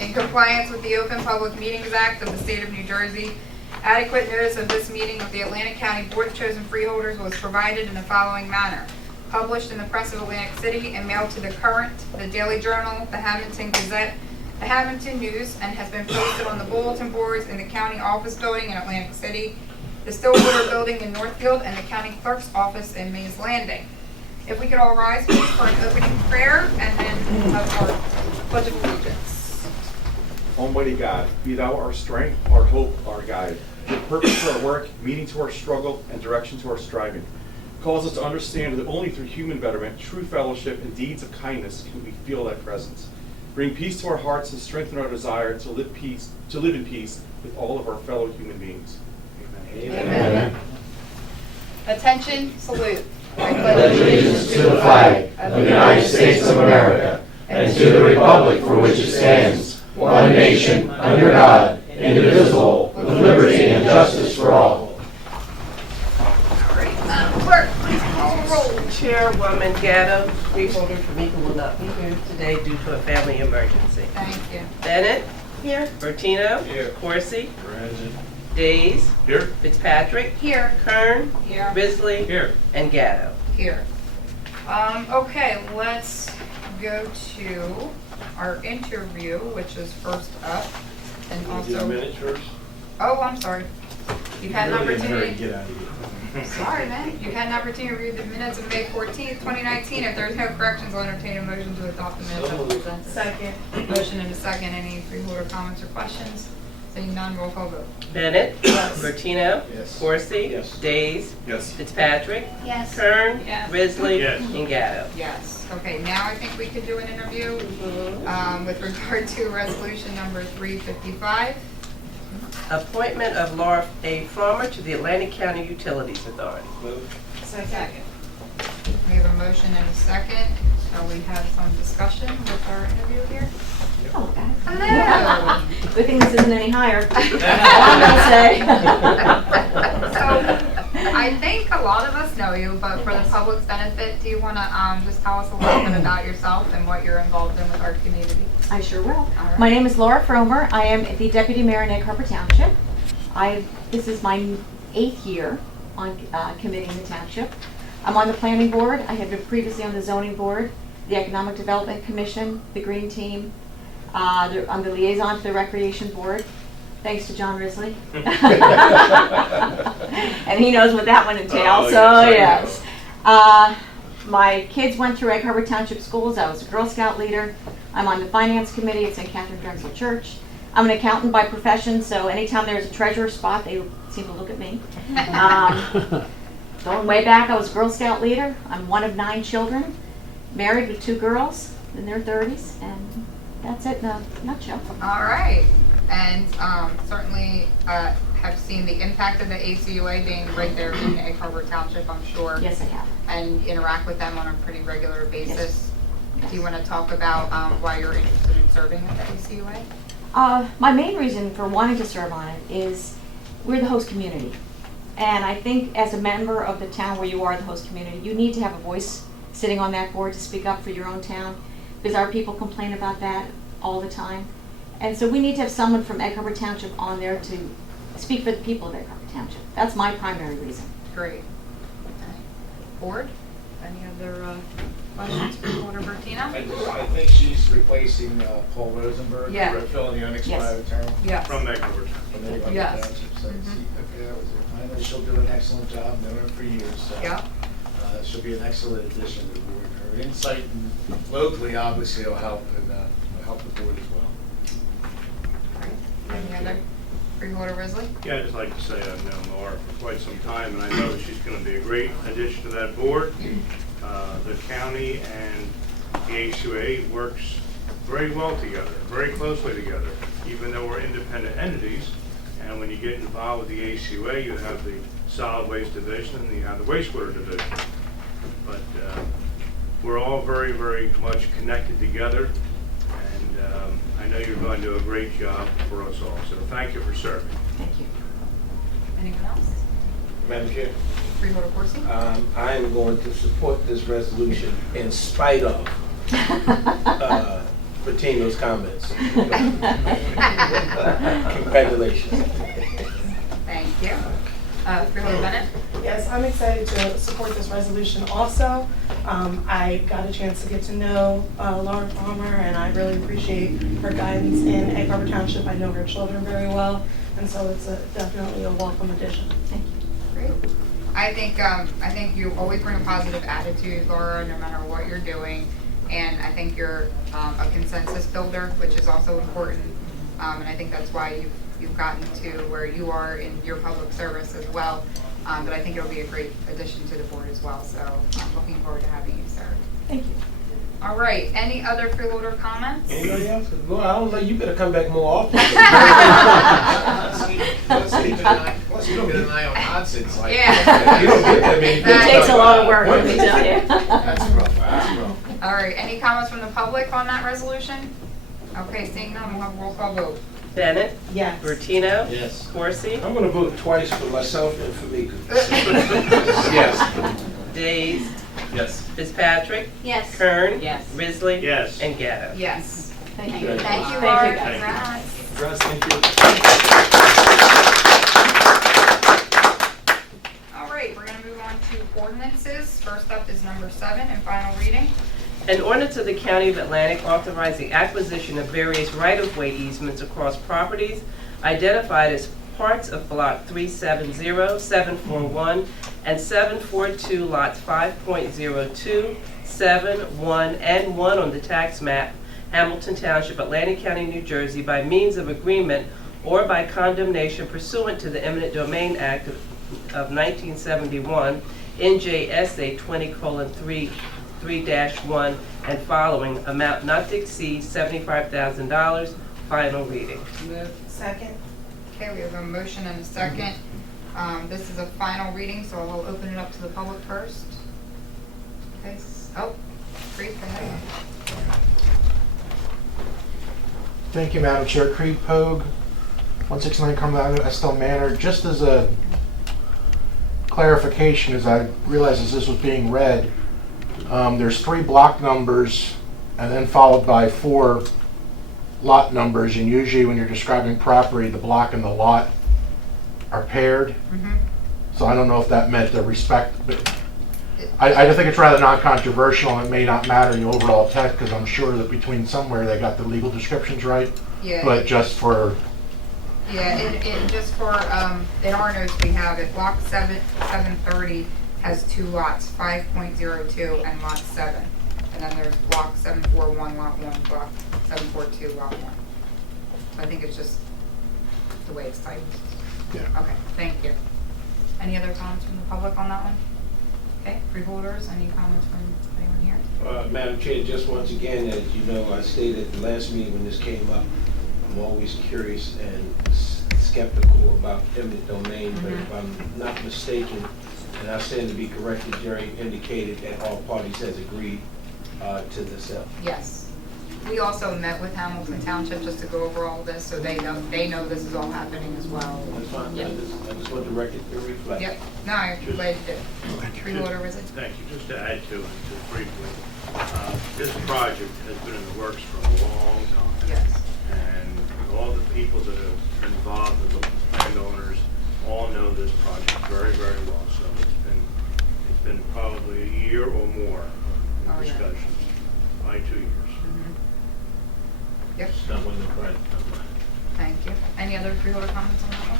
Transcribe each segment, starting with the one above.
In compliance with the Open Public Meetings Act of the State of New Jersey, adequate notice of this meeting of the Atlantic County Board of Chosen Freeholders was provided in the following manner. Published in the Press of Atlantic City and mailed to the Current, the Daily Journal, the Hamilton Gazette, the Hamilton News, and has been posted on the bulletin boards in the county office building in Atlantic City, the Stillwater building in Northfield, and the county clerk's office in Mays Landing. If we could all rise, please, for an opening prayer, and then we'll have our Pledge of Allegiance. Almighty God, be thou our strength, our hope, our guide. Give purpose to our work, meaning to our struggle, and direction to our striving. Cause us to understand that only through human betterment, true fellowship, and deeds of kindness can we feel thy presence. Bring peace to our hearts and strengthen our desire to live in peace with all of our fellow human beings. Amen. Amen. Attention, salute. I pledge allegiance to the flag of the United States of America and to the republic for which it stands, one nation, under God, indivisible, with liberty and justice for all. Clerk, please call the roll. Chairwoman Gatto, Freeholder Meeting will not be here today due to a family emergency. Thank you. Bennett? Here. Bertino? Here. Corsi? Present. Days? Here. Fitzpatrick? Here. Kern? Here. Risley? Here. And Gatto. Here. Okay, let's go to our interview, which is first up, and also. minutes first. Oh, I'm sorry. You've had an opportunity. Get out of here. Sorry, man. You've had an opportunity to read the minutes of May 14th, 2019. If there's no corrections, I'll entertain a motion to adopt the minutes as presented. Second. Motion and a second. Any freeholder comments or questions? Seeing none, roll call vote. Bennett? Yes. Bertino? Yes. Corsi? Yes. Days? Yes. Fitzpatrick? Yes. Kern? Yes. Risley? Yes. And Gatto. Yes. Okay, now I think we could do an interview with regard to resolution number 355. Appointment of Laura A. Farmer to the Atlantic County Utilities Authority. Second. We have a motion and a second. Shall we have some discussion with our interview here? Hello, guys. Hello. Good thing this isn't any higher. I'm gonna say. So, I think a lot of us know you, but for the public's benefit, do you want to just tell us a little bit about yourself and what you're involved in with our community? I sure will. All right. My name is Laura Fromer. I am the Deputy Mayor in Egg Harbor Township. This is my 8th year on committee in the township. I'm on the planning board. I had been previously on the zoning board, the Economic Development Commission, the Green Team. I'm the liaison to the Recreation Board, thanks to John Risley. And he knows what that one entails, yes. My kids went through Egg Harbor Township Schools. I was a Girl Scout leader. I'm on the Finance Committee at St. Catherine Drexel Church. I'm an accountant by profession, so anytime there's a treasurer spot, they seem to look at me. Going way back, I was a Girl Scout leader. I'm one of 9 children, married with 2 girls in their 30s, and that's it in a nutshell. All right. And certainly have seen the impact of the ACUA being right there in Egg Harbor Township, I'm sure. Yes, I have. And interact with them on a pretty regular basis. Yes. Do you want to talk about why you're interested in serving at the ACUA? My main reason for wanting to serve on it is we're the host community. And I think as a member of the town where you are the host community, you need to have a voice sitting on that board to speak up for your own town, because our people complain about that all the time. And so we need to have someone from Egg Harbor Township on there to speak for the people of Egg Harbor Township. That's my primary reason. Great. Okay. Board? Any other questions for Freeholder Bertino? I think she's replacing Paul Rosenberg. Yeah. For filling the unexpired term. Yes. From Vancouver. From the Atlantic Yes. Township. So, Mhm. okay, that was it. I know she'll do an excellent job, known her for years. So, Yeah. she'll be an excellent addition to the board. Her insight and locally, obviously, will help and help the board as well. Any other? Freeholder Risley? Yeah, I'd just like to say I've known Laura for quite some time, and I know she's going to be a great addition to that board. The county and the ACUA works very well together, very closely together, even though we're independent entities. And when you get involved with the ACUA, you have the solid waste division and you have the wastewater division. But we're all very, very much connected together, and I know you're going to do a great job for us all. So thank you for serving. Thank you. Anyone else? Madam Chair, Freeholder Corsi? I am going to support this resolution in spite of Patino's comments. Congratulations. Thank you. Freeholder Bennett? Yes, I'm excited to support this resolution also. I got a chance to get to know Laura Palmer, and I really appreciate her guidance in Egg Harbor Township. I know her children very well, and so it's definitely a welcome addition. Thank you. Great. I think you always bring a positive attitude, Laura, no matter what you're doing. And I think you're a consensus builder, which is also important. And I think that's why you've gotten to where you are in your public service as well. But I think it'll be a great addition to the board as well. So I'm looking forward to having you serve. Thank you. All right. Any other freeholder comments? Anybody else? Well, I don't know, you better come back more often. Plus, you don't get an eye on nonsense like Yeah. You don't get that many. It takes a lot of work, let me tell you. That's rough, that's rough. All right. Any comments from the public on that resolution? Okay. Seeing none, we'll have a roll call vote. Bennett, Yes. Bertino, Yes. Corsi, I'm gonna vote twice for myself and for Mika. Yes. Days, Yes. Fitzpatrick, Yes. Kern, Yes. Risley, Yes. and Gatto. Yes. Thank you. Thank Thank you, Thank Laura. you, guys. Congrats. Thank you. All right, we're gonna move on to ordinances. First up is number 7 and final reading. An ordinance of the County of Atlantic authorizing acquisition of various right-of-way easements across properties identified as parts of Block 370, 741, and 742, lots 5.02, 7, 1, and 1 on the tax map, Hamilton Township, Atlantic County, New Jersey, by means of agreement or by condemnation pursuant to the Eminent Domain Act of 1971, NJSA 20:3-1 and following, amount not to exceed $75,000, final reading. Second. Okay, we have a motion and a second. This is a final reading, so I'll open it up to the public first. Okay, oh, Creed, go ahead. Thank you, Madam Chair. Creed Pogue, 169 Carmel Avenue, Estelle Manor. Just as a clarification, as I realized as this was being read, there's 3 block numbers and then followed by 4 lot numbers, and usually when you're describing property, the block and the lot are paired. Mm-hmm. So I don't know if that meant the respect, but I think it's rather non-controversial, and it may not matter in the overall text, because I'm sure that between somewhere they got the legal descriptions right. Yeah. But just for, Yeah, it just for, in our notes we have it, block 730 has 2 lots, 5.02 and lot 7. And then there's block 741, lot 1, block 742, lot 1. So I think it's just the way it's typed. yeah. Okay, thank you. Any other comments from the public on that one? Okay, freeholders, any comments from anyone here? Madam Chair, just once again, as you know, I stated at the last meeting when this came up, I'm always curious and skeptical about eminent domain, but if I'm not mistaken, and I stand to be corrected, Jerry indicated that all parties has agreed to this. Yes. We also met with Hamilton Township just to go over all this, so they know this is all happening as well. That's fine. Yep. I just want the record to reflect. Yep, no, I'm glad you did. Freeholder, was it? Thank you. Just to add to it, just briefly, this project has been in the works for a long time. Yes. And all the people that are involved, the landowners, all know this project very, very well. So it's been probably a year or more Oh, in yeah. discussions, probably 2 years. Mhm. Yep, It's not one of the right. thank you. Any other freeholder comments on that one?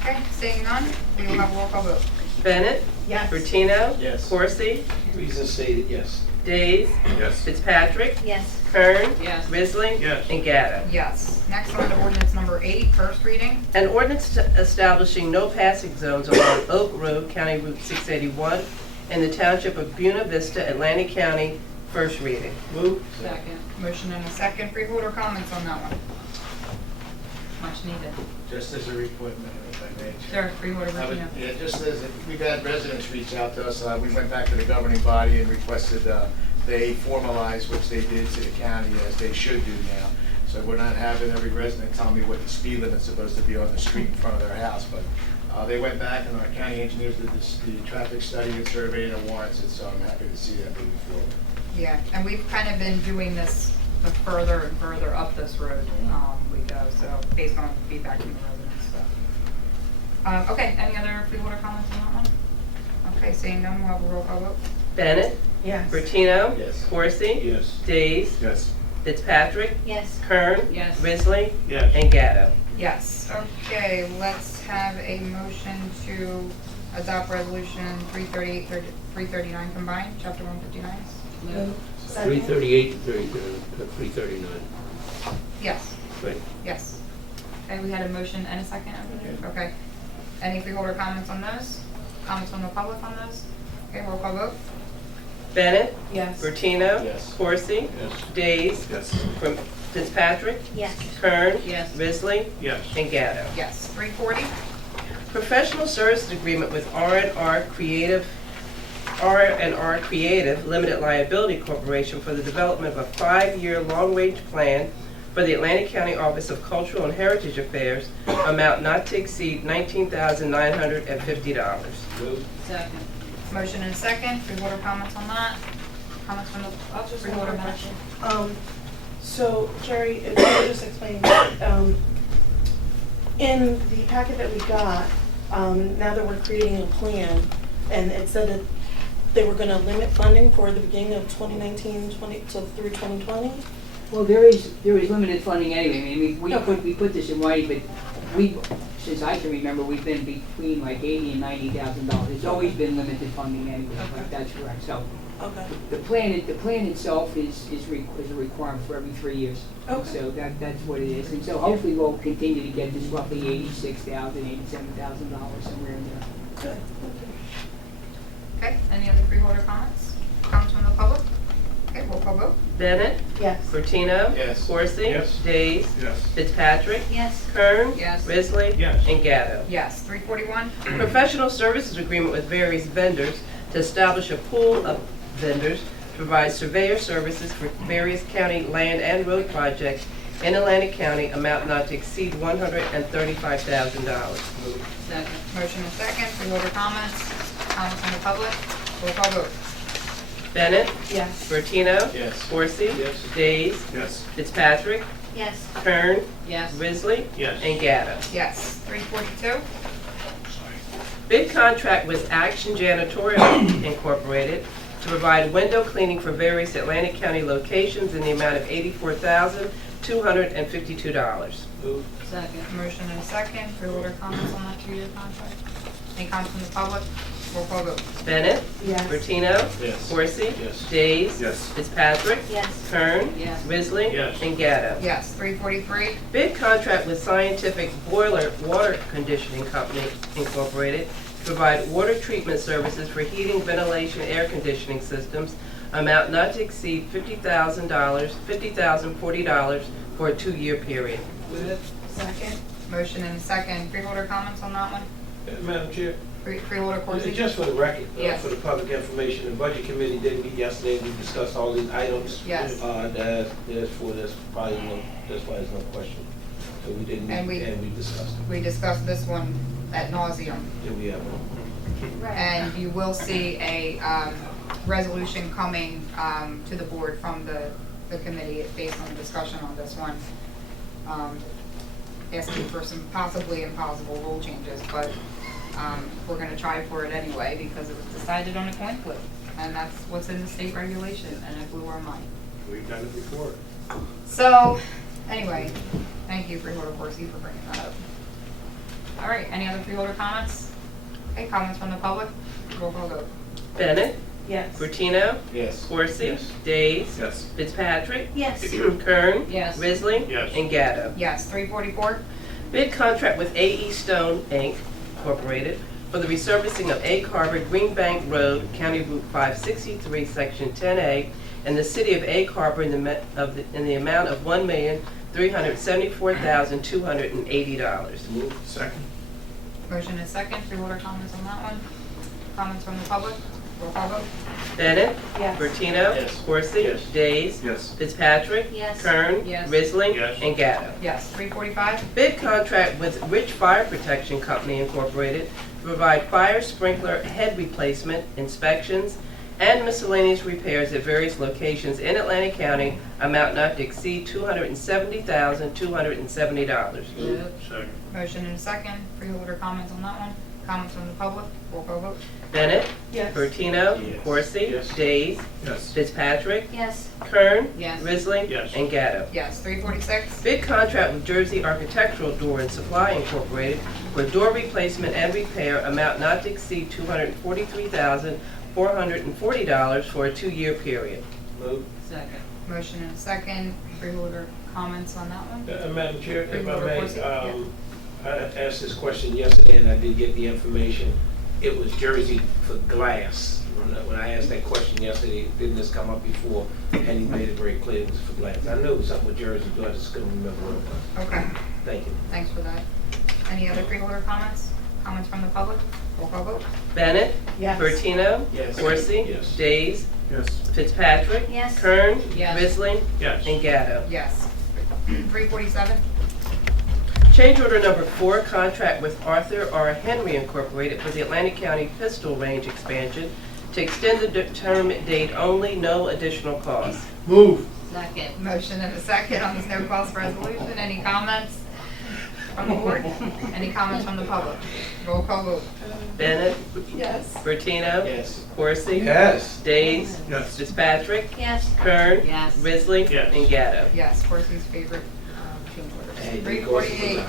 Okay, seeing none, we will have a roll call vote. Bennett, Yes. Bertino, Yes. Corsi, Reason stated, yes. Days, Yes. Fitzpatrick, Yes. Kern, Yes. Risley, Yes. and Gatto. Yes. Next on to ordinance number 8, first reading. An ordinance establishing no passing zones along Oak Road, County Route 681, in the Township of Buena Vista, Atlantic County, first reading. Move. Second. Motion and a second. Freeholder comments on that one? Much needed. Just as a report, if I may. Sure, freeholder I would- Virginia. Yeah, just as, we've had residents reach out to us, we went back to the governing body and requested they formalize, which they did to the county, as they should do now. So we're not having every resident tell me what the speed limit's supposed to be on the street in front of their house, but they went back and our county engineers did the traffic study and survey and it warrants it, so I'm happy to see that moving forward. Yeah, and we've kind of been doing this the further and further up this road we go, so based on feedback from the residents, so. Okay, any other freeholder comments on that one? Okay, seeing none, we'll have a roll call vote. Bennett, Yes. Bertino. Yes. Corsi. Yes. Days. Yes. Fitzpatrick. Yes. Kern. Yes. Risley. Yes. And Gatto. Yes, okay, let's have a motion to adopt resolution 338, 339 combined, chapter 159. Second. 338 to 339. Yes, Right. yes. Okay, we had a motion and a second, I believe. Okay. Any freeholder comments on those? Comments from the public on those? Okay, roll call vote. Bennett, Yes. Bertino. Yes. Corsi. Yes. Days. Yes. From Fitzpatrick. Yes. Kern. Yes. Risley. Yes. And Gatto. Yes, 340. Professional services agreement with R&R Creative Limited Liability Corporation for the development of a 5-year long-range plan for the Atlantic County Office of Cultural and Heritage Affairs, amount not to exceed $19,950. Move. Second. Motion and a second. Freeholder comments on that? Comments from the freeholder members? So Jerry, if you could just explain, in the packet that we got, now that we're creating a plan, and it said that they were gonna limit funding for the beginning of 2019, through 2020? Well, there is limited funding anyway. I mean, Okay. we put this in writing, but since I can remember, we've been between like $80,000 and $90,000. It's always been limited funding anyway, Okay. that's correct. So Okay. the plan itself is a requirement for every 3 years. Okay. So that's what it is. And so hopefully we'll continue to get this roughly $86,000, $87,000, somewhere in there. Good. Okay, any other freeholder comments? Comments from the public? Okay, roll call vote. Bennett, Yes. Bertino. Yes. Corsi. Yes. Days. Yes. Fitzpatrick. Yes. Kern. Yes. Risley. Yes. And Gatto. Yes, 341. Professional services agreement with various vendors to establish a pool of vendors to provide surveyor services for various county land and road projects in Atlantic County, amount not to exceed $135,000. Second. Motion and second. Freeholder comments? Comments from the public? Roll call vote. Bennett, Yes. Bertino. Yes. Corsi. Yes. Days. Yes. Fitzpatrick. Yes. Kern. Yes. Risley. Yes. And Gatto. Yes, 342. Bid contract with Action Janitorial Incorporated to provide window cleaning for various Atlantic County locations in the amount of $84,252. Move. Second. Motion and a second. Freeholder comments on that 2-year contract? Any comments from the public? Roll call vote. Bennett, Yes. Bertino. Yes. Corsi. Yes. Days. Yes. Fitzpatrick. Yes. Kern. Yes. Risley. Yes. And Gatto. Yes, 343. Bid contract with Scientific Boiler Water Conditioning Company Incorporated to provide water treatment services for heating, ventilation, air conditioning systems, amount not to exceed $50,040 for a 2-year period. Second. Motion and a second. Freeholder comments on that one? Madam Chair, Freeholder Corsi? just for the record, Yes. for the public information, the Budget Committee did meet yesterday. We discussed all these items. Yes. There's probably that's why there's no question. So we did meet And we- and we discussed it. We discussed this one ad nauseum. Did we have one? And you will see a resolution coming to the board from the committee based on the discussion on this one, asking for some possibly impossible rule changes, but we're going to try for it anyway because it was decided on a coin flip, and that's what's in the state regulation, and it blew our mind. We've done it before. So, anyway, thank you, Freeholder Corsi, for bringing that up. All right, any other freeholder comments? Okay, comments from the public? Roll call vote. Bennett, Yes. Bertino. Yes. Corsi. Yes. Days. Yes. Fitzpatrick. Yes. Kern. Yes. Risley. Yes. And Gatto. Yes, 344. Bid contract with A.E. Stone, Inc., Incorporated, for the resurfacing of Egg Harbor Green Bank Road, County Route 563, Section 10A, in the city of Egg Harbor in the amount of $1,374,280. Move. Second. Motion is second. Freeholder comments on that one? Comments from the public? Roll call vote. Bennett. Yes. Bertino. Yes. Corsi. Yes. Days. Yes. Fitzpatrick. Yes. Kern. Yes. Risley. Yes. And Gatto. Yes, 345. Bid contract with Rich Fire Protection Company Incorporated to provide fire sprinkler head replacement, inspections, and miscellaneous repairs at various locations in Atlantic County, amount not to exceed $270,270. Second. Motion and a second. Freeholder comments on that one? Comments from the public? Roll call vote. Bennett, Yes. Bertino, Yes. Corsi, Yes. Days, Yes. Fitzpatrick, Yes. Kern, Yes. Risley, Yes. and Gatto. Yes. 346. Bid contract with Jersey Architectural Door and Supply Incorporated for door replacement and repair, amount not to exceed $243,440 for a 2-year period. Move. Second. Motion and a second. Freeholder comments on that one? Madam Chair, if I Freeholder may, Corsi? I asked this question yesterday and I did get the information. It was Jersey for glass. When I asked that question yesterday, didn't this come up before? And he made it very clear it was for glass. I knew it was something with Jersey, but I just couldn't remember what it was. Okay. Thank you. Thanks for that. Any other freeholder comments? Comments from the public? Roll call vote. Bennett, Yes. Bertino, Yes. Corsi, Yes. Days, Yes. Fitzpatrick, Yes. Kern, Yes. Risley, Yes. and Gatto. Yes. 347. Change order number 4, contract with Arthur R. Henry Incorporated for the Atlantic County Pistol Range expansion to extend the determined date only, no additional cost. Move. Second. Motion and a second on this no-cost resolution. Any comments from the board? Any comments from the public? Roll call vote. Bennett, Yes. Bertino, Yes. Corsi, Yes. Days, Yes. Fitzpatrick, Yes. Kern, Yes. Risley, Yes. and Gatto. Yes, Corsi's favorite change orders. Hey, 348.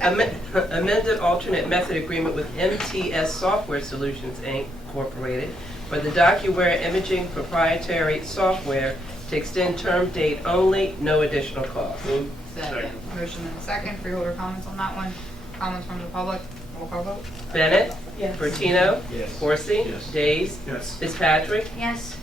Amended alternate method agreement with MTS Software Solutions Incorporated for the DocuWare imaging proprietary software to extend term date only, no additional cost. Move. Second. Motion and a second. Freeholder comments on that one? Comments from the public? Roll call vote. Bennett, Yes. Bertino, Yes. Corsi, Yes. Days, Yes. Fitzpatrick, Yes.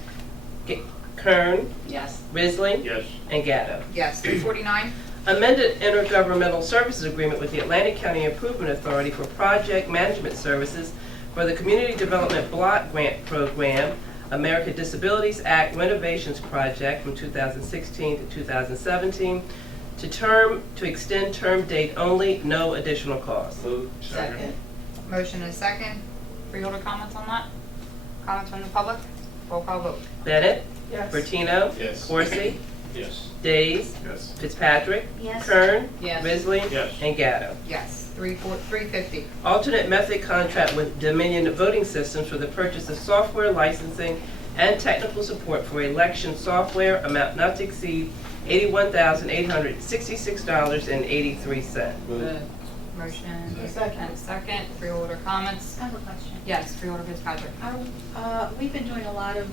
Kern, Yes. Risley, Yes. and Gatto. Yes. 349. Amended intergovernmental services agreement with the Atlantic County Improvement Authority for project management services for the Community Development Block Grant Program, America Disabilities Act Renovations Project from 2016 to 2017, to extend term date only, no additional cost. Move. Second. Motion and a second. Freeholder comments on that? Comments from the public? Roll call vote. Bennett, Yes. Bertino, Yes. Corsi, Yes. Days, Yes. Fitzpatrick, Yes. Kern, Yes. Risley, Yes. and Gatto. Yes. 350. Alternate method contract with Dominion Voting Systems for the purchase of software licensing and technical support for election software, amount not to exceed $81,866.83. Move. Motion Second. and a second. Freeholder comments? I have a question. Yes. Freeholder Fitzpatrick. We've been doing a lot of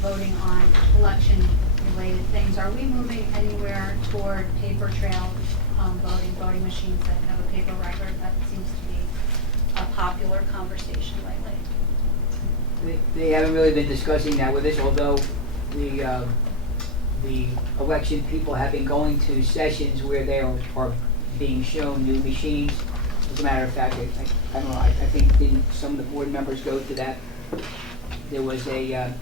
voting on election-related things. Are we moving anywhere toward paper trail voting machines that have a paper record? That seems to be a popular conversation lately. They haven't really been discussing that with us, although the election people have been going to sessions where they are being shown new machines. As a matter of fact, I don't know, I think didn't some of the board members go to that? There was a, I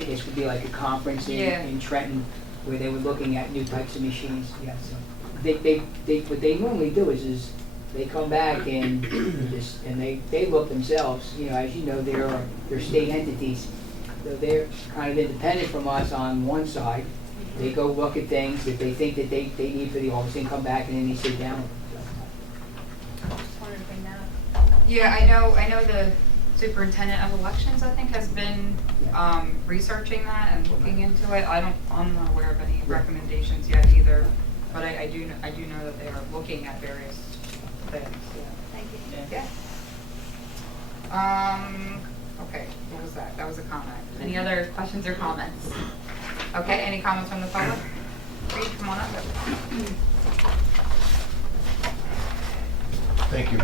guess would be like a conference Yeah. in Trenton where they were looking at new types of machines, yeah, so. What they normally do is they come back and they look themselves, you know, as you know, they're state entities. So they're kind of independent from us on one side. They go look at things that they think that they need for the office and come back and then they sit down. I just wanted to bring that up. Yeah, I know the superintendent of elections, I think, has been researching that and looking into it. I'm not aware of any recommendations yet either, but I do know that they are looking at various things. Thank you. Yeah. Okay, what was that? That was a comment. Any other questions or comments? Okay, any comments from the public? Reed, come on up. Thank you.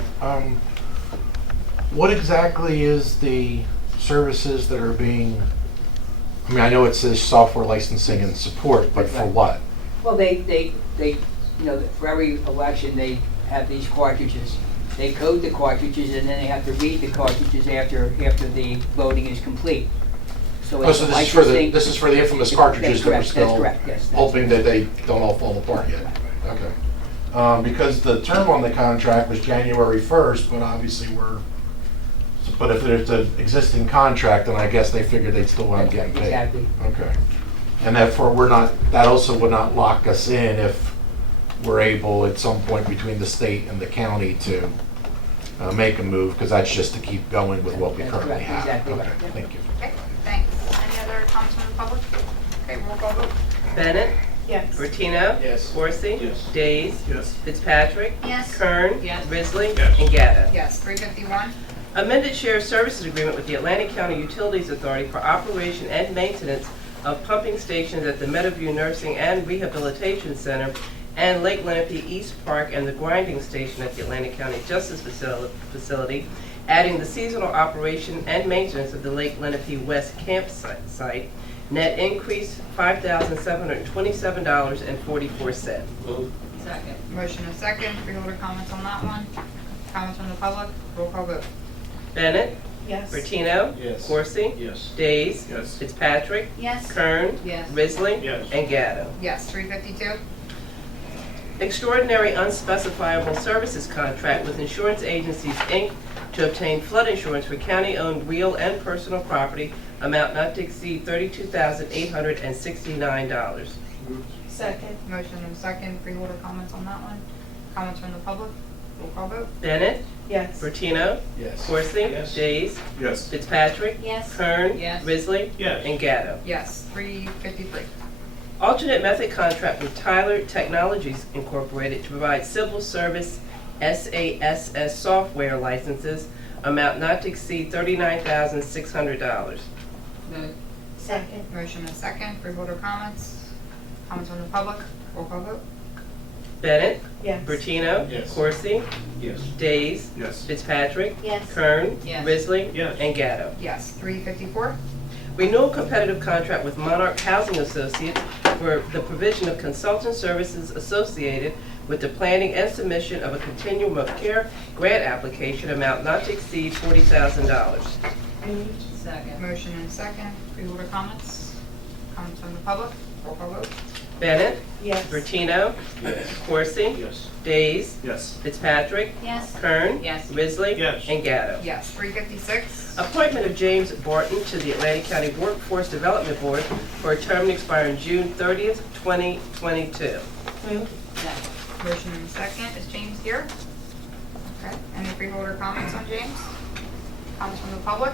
What exactly is the services that are being, I mean, I know it says software licensing and support, but for what? Well, they, you know, for every election, they have these cartridges. They code the cartridges and then they have to read the cartridges after the voting is complete. So Oh, it's so licensing. this is for the infamous cartridges that we're That's still correct, yes. hoping that they don't all fall apart yet. Okay. Because the term on the contract was January 1st, but obviously we're But if there's an existing contract, then I guess they figured they'd still want getting paid. Exactly. Okay. And therefore, we're not, that also would not lock us in if we're able at some point between the state and the county to make a move, because that's just to keep going with what we That's currently correct, have. exactly Okay, right. thank you. Okay, thanks. Any other comments from the public? Okay, roll call vote. Bennett, Yes. Bertino. Yes. Corsi. Yes. Days. Yes. Fitzpatrick. Yes. Kern. Yes. Risley. Yes. And Gata. Yes, 351. Amended Shared Services Agreement with the Atlantic County Utilities Authority for operation and maintenance of pumping stations at the Meadowview Nursing and Rehabilitation Center and Lake Lenape East Park and the grinding station at the Atlantic County Justice Facility, adding the seasonal operation and maintenance of the Lake Lenape West campsite. Net increase $5,727.44. Second. Motion and second. Freeholder comments on that one? Comments from the public? Roll call vote. Bennett, Yes. Bertino. Yes. Corsi. Yes. Days. Yes. Fitzpatrick. Yes. Kern. Yes. Risley. Yes. And Gatto. Yes, 352. Extraordinary unspecifiable services contract with Insurance Agencies, Inc. to obtain flood insurance for county-owned real and personal property, amount not to exceed $32,869. Second. Motion and second. Freeholder comments on that one? Comments from the public? Roll call vote. Bennett, Yes. Bertino, Yes. Corsi, Yes. Days, Yes. Fitzpatrick, Yes. Kern, Yes. Risley, Yes. and Gatto. Yes, 353. Alternate method contract with Tyler Technologies Incorporated to provide civil service SASS software licenses, amount not to exceed $39,600. Second. Motion and second. Freeholder comments? Comments from the public? Roll call vote. Bennett, Yes. Bertino, Yes. Corsi, Yes. Days, Yes. Fitzpatrick, Yes. Kern, Yes. Risley, Yes. and Gatto. Yes, 354. Renewal competitive contract with Monarch Housing Associates for the provision of consultant services associated with the planning and submission of a continuum of care grant application, amount not to exceed $40,000. Moved. Second. Motion and second. Freeholder comments? Comments from the public? Roll call vote. Bennett, Yes. Bertino, Corsi, Yes. Days, Yes. Fitzpatrick, Yes. Kern, Yes. Risley, Yes. and Gatto. Yes, 356. Appointment of James Barton to the Atlantic County Workforce Development Board for a term to expire on June 30th, 2022. Moved. Second. Motion and second. Is James here? Okay. Any freeholder comments on James? Comments from the public?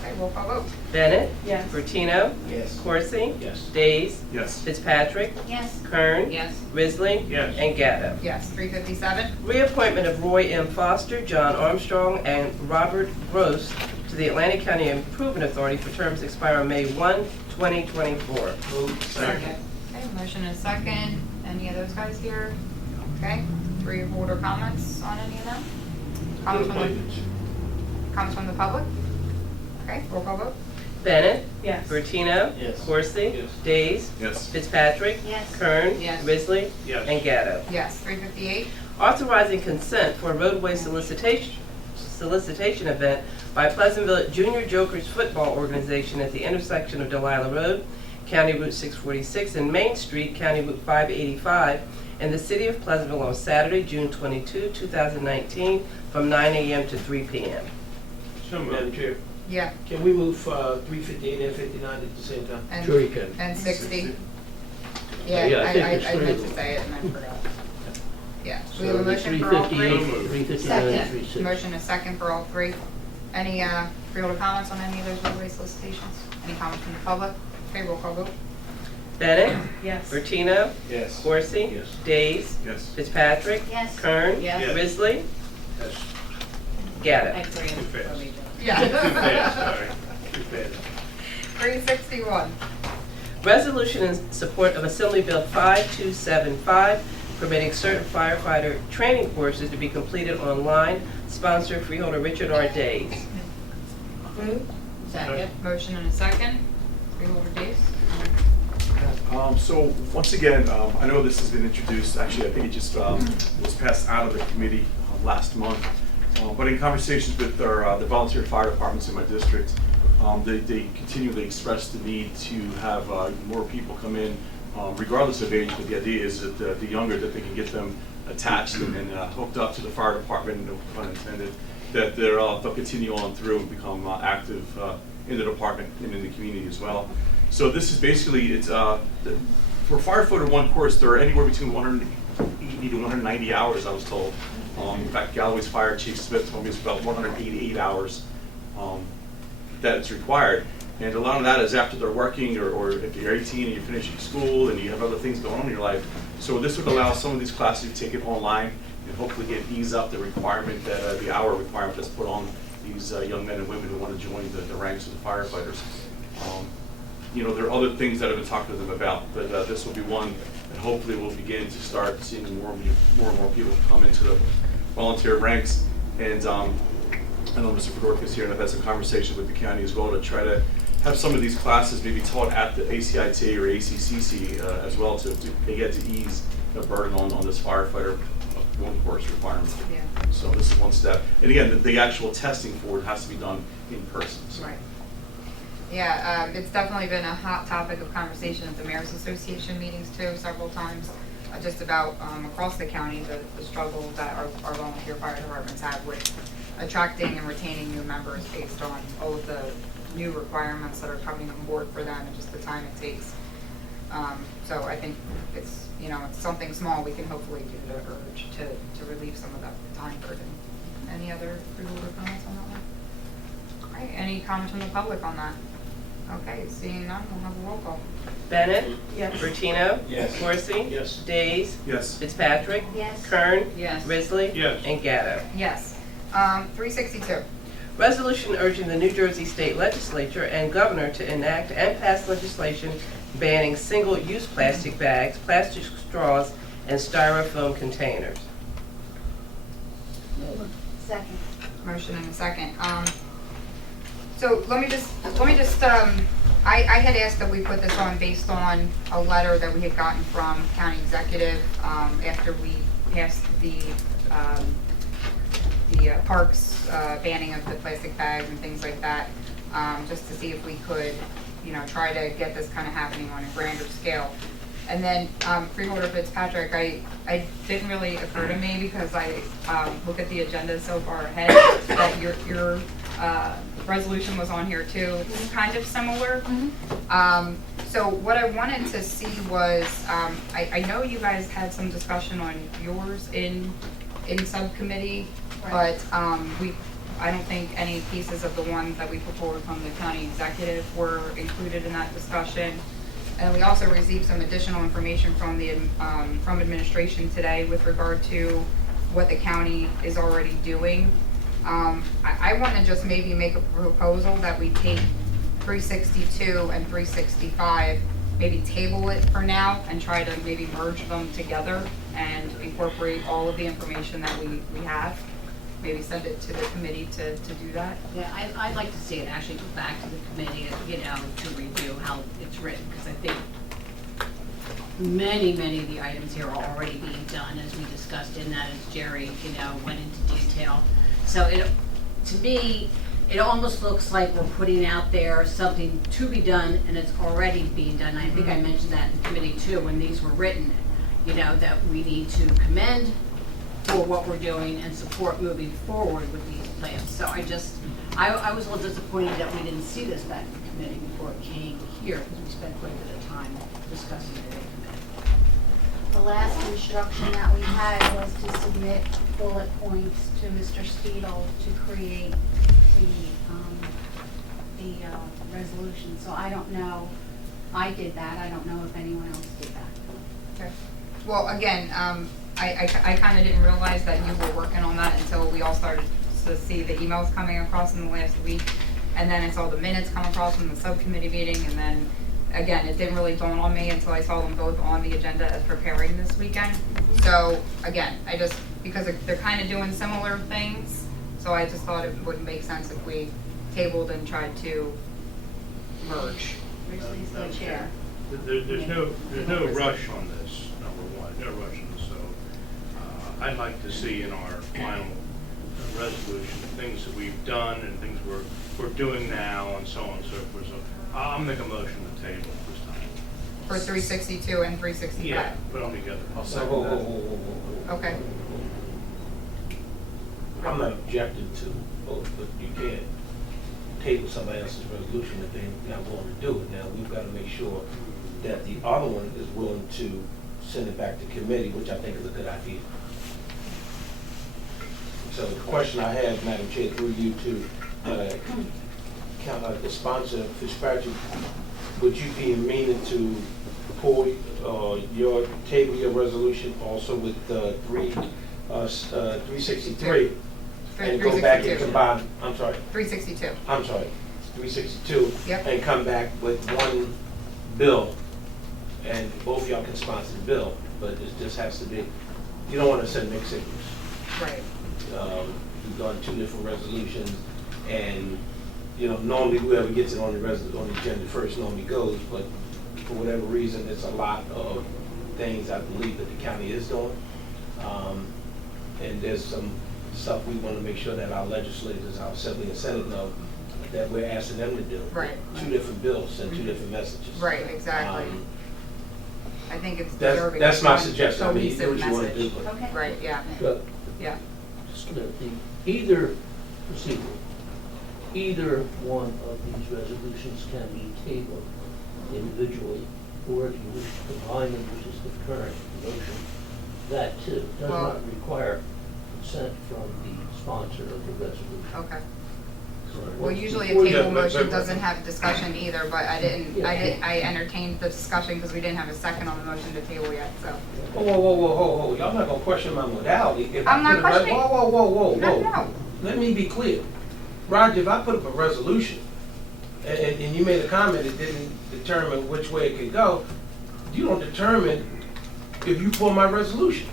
Okay, roll call vote. Bennett, Yes. Bertino, Yes. Corsi, Yes. Days, Yes. Fitzpatrick, Yes. Kern, Yes. Risley, Yes. and Gatto. Yes, 357. Reappointment of Roy M. Foster, John Armstrong, and Robert Gross to the Atlantic County Improvement Authority for terms to expire on May 1, 2024. Second. Okay, motion and second. Any of those guys here? Okay, freeholder comments on any of them? Comments from the public? Okay, roll call vote. Bennett, Yes. Bertino, Yes. Corsi, Yes. Days, Yes. Fitzpatrick, Yes. Kern, Yes. Risley, Yes. and Gatto. Yes, 358. Authorizing consent for a roadway solicitation event by Pleasantville Junior Jokers Football Organization at the intersection of Delilah Road, County Route 646, and Main Street, County Route 585, in the city of Pleasantville on Saturday, June 22, 2019, from 9 a.m. to 3 p.m. So Madam moved. Chair, Yeah, can we move 358 and 59 at the same time? and, Sure you can. and 60. Yeah, Yeah, I I think it's meant three to of them. say it and I forgot. Yeah, we So have a the motion for all three. 358, 359, and Second. 36. Motion a second for all three. Any freeholder comments on any of those roadway solicitations? Any comments from the public? Okay, roll call vote. Bennett, Yes. Bertino, Yes. Corsi, Yes. Days, Yes. Fitzpatrick, Yes. Kern, Yes. Risley, Yes. Gatto. I agree. Too fast. Too Yeah. fast, sorry. Too fast. 361. Resolution in support of Assembly Bill 5275, permitting certain firefighter training courses to be completed online, sponsored Freeholder Richard R. Days. Moved. Second. Motion and a second. Freeholder Days. So once again, I know this has been introduced, actually I think it just was passed out of the committee last month. But in conversations with the volunteer fire departments in my district, they continually express the need to have more people come in, regardless of age, but the idea is that the younger, that they can get them attached and hooked up to the fire department, no pun intended, that they'll continue on through and become active in the department and in the community as well. So this is basically, it's for firefighter 1 course, there are anywhere between 180 to 190 hours, I was told. In fact, Galloway's Fire Chief Smith told me it's about 188 hours that it's required. And a lot of that is after they're working, or if you're 18 and you're finishing school and you have other things going on in your life. So this would allow some of these classes to take it online and hopefully ease up the requirement, that the hour requirement that's put on these young men and women who want to join the ranks of the firefighters. You know, there are other things that I've been talking to them about, but this will be one that hopefully we'll begin to start seeing more and more people come into the volunteer ranks. And I know Mr. Fedork is here, and I've had some conversation with the county as well to try to have some of these classes maybe taught at the ACIT or ACCC as well to get to ease the burden on this firefighter 1 course requirement. Yeah. So this is one step. And again, the actual testing for it has to be done in person. So. Right. Yeah, it's definitely been a hot topic of conversation at the Mayor's Association meetings too, several times, just about across the county, the struggle that our volunteer fire departments have with attracting and retaining new members based on all of the new requirements that are coming on board for them and just the time it takes. So I think it's, you know, it's something small we can hopefully do to urge to relieve some of that time burden. Any other freeholder comments on that one? All right, any comments from the public on that? Okay, seeing none, we'll have a roll call. Bennett? Yes. Bertino? Yes. Corsi? Yes. Days? Yes. Fitzpatrick? Yes. Kern? Yes. Risley? Yes. And Gatto. Yes. 362. Resolution urging the New Jersey State Legislature and Governor to enact and pass legislation banning single-use plastic bags, plastic straws, and styrofoam containers. Second. Motion and a second. So let me just, I had asked that we put this on based on a letter that we had gotten from county executive, after we passed the parks banning of the plastic bags and things like that, just to see if we could, you know, try to get this kind of happening on a grander scale. And then Freeholder Fitzpatrick, I didn't really occur to me because I look at the agenda so far ahead that your resolution was on here too. It's kind of similar. So what I wanted to see was, I know you guys had some discussion on yours in subcommittee, Right. but I don't think any pieces of the ones that we put forward from the county executive were included in that discussion. And we also received some additional information from the from administration today with regard to what the county is already doing. I want to just maybe make a proposal that we take 362 and 365, maybe table it for now and try to maybe merge them together and incorporate all of the information that we have. Maybe send it to the committee to do that. Yeah, I'd like to see it actually go back to the committee, you know, to review how it's written, because I think many of the items here are already being done, as we discussed in that, as Jerry, you know, went into detail. So to me, it almost looks like we're putting out there something to be done, and it's already being done. I think I mentioned that in committee too, when these were written, you know, that we need to commend for what we're doing and support moving forward with these plans. So I was a little disappointed that we didn't see this back in committee before it came here, because we spent quite a bit of time discussing it in committee. The last instruction that we had was to submit bullet points to Mr. Speedle to create the resolution. So I don't know, I did that, I don't know if anyone else did that. Okay. Well, again, I kind of didn't realize that you were working on that until we all started to see the emails coming across in the last week. And then I saw the minutes come across from the subcommittee meeting. And then, again, it didn't really dawn on me until I saw them both on the agenda as preparing this weekend. So, again, because they're kind of doing similar things, so I just thought it would make sense if we tabled and tried to merge. Grizzly's the chair. There's no rush on this, number one, no rush on this. So I'd like to see in our final resolution things that we've done and things we're doing now and so on and so forth. So I'll make a motion to table this time. For 362 and 365? Yeah, put them together. I'll second that. Okay. I'm not objecting to both, but you can't table somebody else's resolution if they're not willing to do it. Now, we've got to make sure that the other one is willing to send it back to committee, which I think is a good idea. So the question I have, Madam Chair, through you to the sponsor, Fitzpatrick, would you be meaning to pull your table, your resolution also with 363 and go back and 362. combine, I'm sorry, 362. 362, Yep. and come back with one bill, and both y'all can sponsor the bill, but it just has to be, you don't want to send mixed signals. Right. We've done two different resolutions, and, normally whoever gets it on the agenda first normally goes, but for whatever reason, it's a lot of things I believe that the county is doing. And there's some stuff we want to make sure that our legislators, our Assembly and Senate know that we're asking them to do. Right. Two different bills and two different messages. Right, exactly. I think it's That's deserving. that's of my one suggestion. I mean, you do what cohesive you want to do, message. but Okay. Right, yeah, But yeah. just either one of these resolutions can be tabled individually, or if you wish to combine them, which is the current motion, that too does Well- not require consent from the sponsor of the resolution. Okay. So Well, usually a Before- table Yeah, motion doesn't have discussion either, but Yeah. I entertained the discussion because we didn't have a second on the motion to table yet, so. whoa, y'all not gonna question my modality. If I I'm not put a questioning- Whoa. No. Let me be clear. Roger, if I put up a resolution, and you made a comment, it didn't determine which way it could go, you don't determine if you pull my resolution.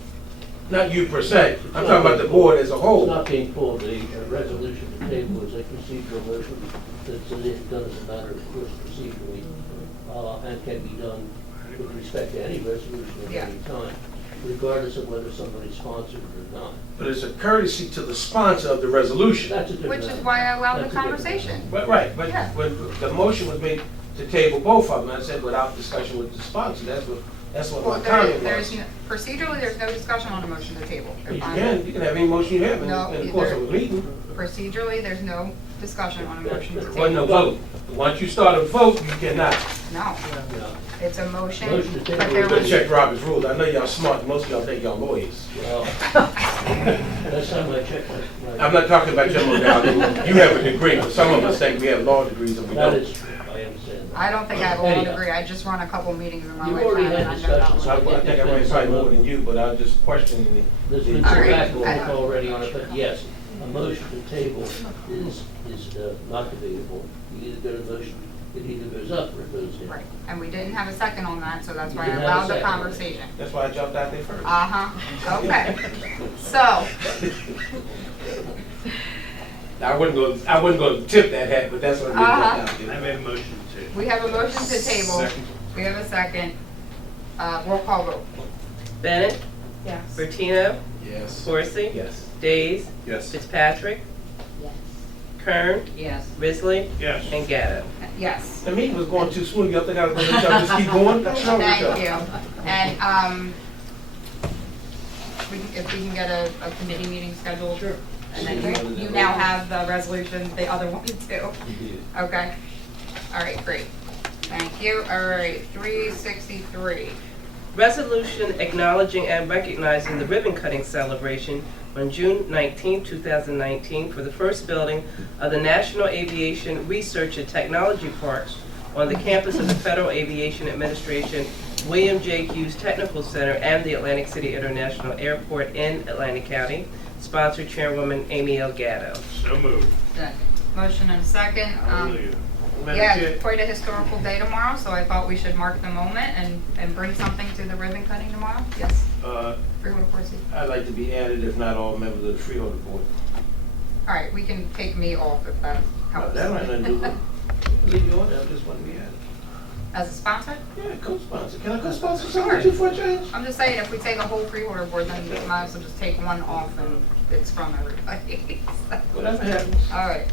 Not you per se, I'm talking about the board as a It's whole. not being pulled, a resolution to table is a procedural motion that's done as a matter of course procedurally, and can be done with respect to any resolution at Yeah. any time, regardless of whether somebody's sponsored it or not. But it's a courtesy to the sponsor of the resolution. That's a different Which is matter. why I allowed the That's a different conversation. But right, but Yeah. when the motion was made to table both of them, I said without discussion with the sponsor, that's what Well, my comment there's, was. procedurally, there's no discussion on a motion to table. You can have any motion you have No, in the course of a meeting. Procedurally, there's no discussion on a motion to There wasn't no table. vote. Once you start a vote, you cannot. No, Yeah. it's a motion, Motion to but table. there You better was, check Robert's rules. I know y'all smart. Most of y'all think y'all lawyers. Well, that's how I check my. I'm not talking about your modality. You have a degree, but some of us think we have law degrees and we That don't. is true, I understand that. I don't think I have a law Anyhow. degree, I just run a couple meetings in my You've lifetime. already had and I know discussions. that I one. think I ran probably more than you, but I was just questioning There's been the. some All right. back and forth already on it, but yes, a motion to table is not debatable. You either go to motion, it either goes up or it goes down. Right, and we didn't have a second on that, so that's You why I didn't have a allowed the second. conversation. That's why I jumped out there first. Uh-huh, okay. So, I wasn't going to tip that hat, but that's what I Uh-huh. jumped out I there. made a motion to table. we have a motion to table. Second. We have a second. Roll call vote. Bennett, Yes. Bertino, Yes. Corsi, Yes. Days, Yes. Fitzpatrick, Yes. Kern, Yes. Risley, Yes. and Gatto. Yes. The meeting was going too smooth. Y'all think I was going to let y'all just keep going? What's wrong with y'all? Thank you. And, if we can get a committee meeting scheduled. Sure. And then you now have the resolution, the other one too. You did. Okay. All right, great. Thank you. All right, 363. Resolution acknowledging and recognizing the ribbon cutting celebration on June 19, 2019 for the first building of the National Aviation Research and Technology Parks on the campus of the Federal Aviation Administration William J. Hughes Technical Center and the Atlantic City International Airport in Atlantic County. Sponsored Chairwoman Amy L. Gatto. So moved. Motion and second. Hallelujah. Madam Yeah, Chair, it's quite a historical day tomorrow, so I thought we should mark the moment and bring something to the ribbon cutting tomorrow. Yes, Freeholder Corsi. I'd like to be added, if not all members of the Freeholder Board. All right, we can take me off if that helps. That might not do it. Leave you on there, I just want to be added. As a sponsor? Yeah, co-sponsor. Can I co-sponsor Sure. something too for a change? I'm just saying, if we take a whole freeholder board, then we might as well just take one off and it's from everybody. Whatever happens. All right.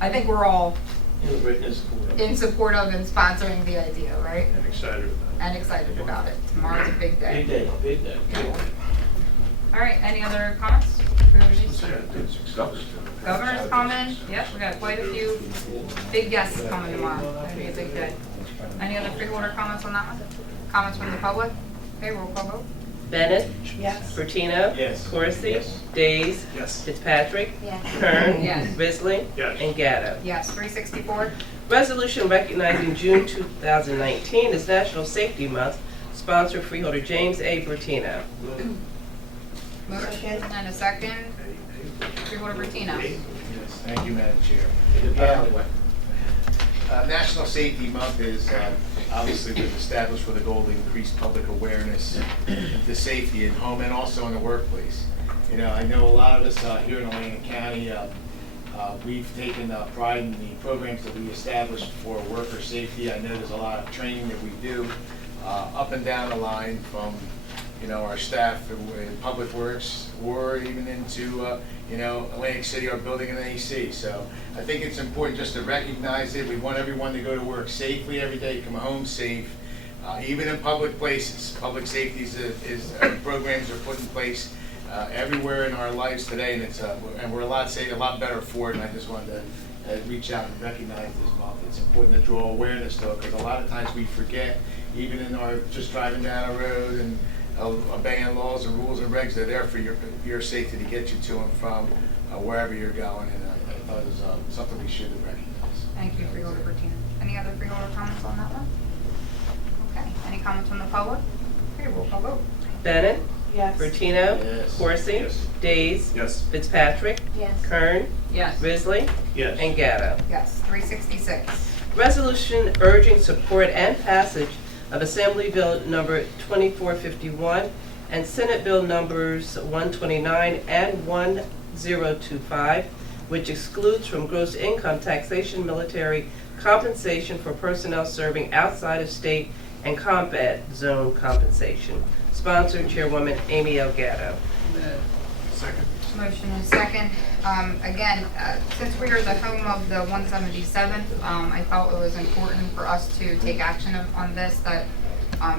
I think we're all In support. in support of and sponsoring the idea, right? And excited about it. And excited about it. Tomorrow's a big day. Big day, big day. All right, any other comments? We have any- Governor's coming, yep, we got quite a few big guests coming tomorrow, that'd be a big day. Any other freeholder comments on that one? Comments from the public? Okay, roll call vote. Bennett, Yes. Bertino, Yes. Corsi, Yes. Days, Yes. Fitzpatrick, Yes. Kern, Yes. Risley, Yes. and Gatto. Yes, 364, Resolution recognizing June 2019 as National Safety Month, sponsor Freeholder James A. Bertino. motion and a second. Freeholder Bertino. Yes, thank you, Madam Chair. National Safety Month is obviously was established with a goal to increase public awareness to safety in home and also in the workplace. You know, I know a lot of us here in Atlantic County, we've taken pride in the programs that we established for worker safety. I know there's a lot of training that we do up and down the line from, you know, our staff in Public Works or even into, you know, Atlantic City, our building in NEC. So I think it's important just to recognize it. We want everyone to go to work safely every day, come home safe, even in public places. Public safety is programs are put in place everywhere in our lives today, and and we're a lot better for it. And I just wanted to reach out and recognize this month. It's important to draw awareness to it because a lot of times we forget, even in our just driving down a road and obeying laws and rules and regs. They're there for your safety to get you to and from wherever you're going. And I thought it was something we should recognize. Thank you, Freeholder Bertino. Any other freeholder comments on that one? Okay, any comments from the public? Okay, roll call vote. Bennett, Yes. Bertino, Yes. Corsi, Yes. Days, Yes. Fitzpatrick, Yes. Kern, Yes. Risley, Yes. and Gatto. Yes, 366. Resolution urging support and passage of Assembly Bill number 2451 and Senate Bill numbers 129 and 1025, which excludes from gross income taxation military compensation for personnel serving outside of state and combat zone compensation. Sponsored Chairwoman Amy L. Gatto. Second. Motion and second. Again, since we are the home of the 177th, I felt it was important for us to take action on this that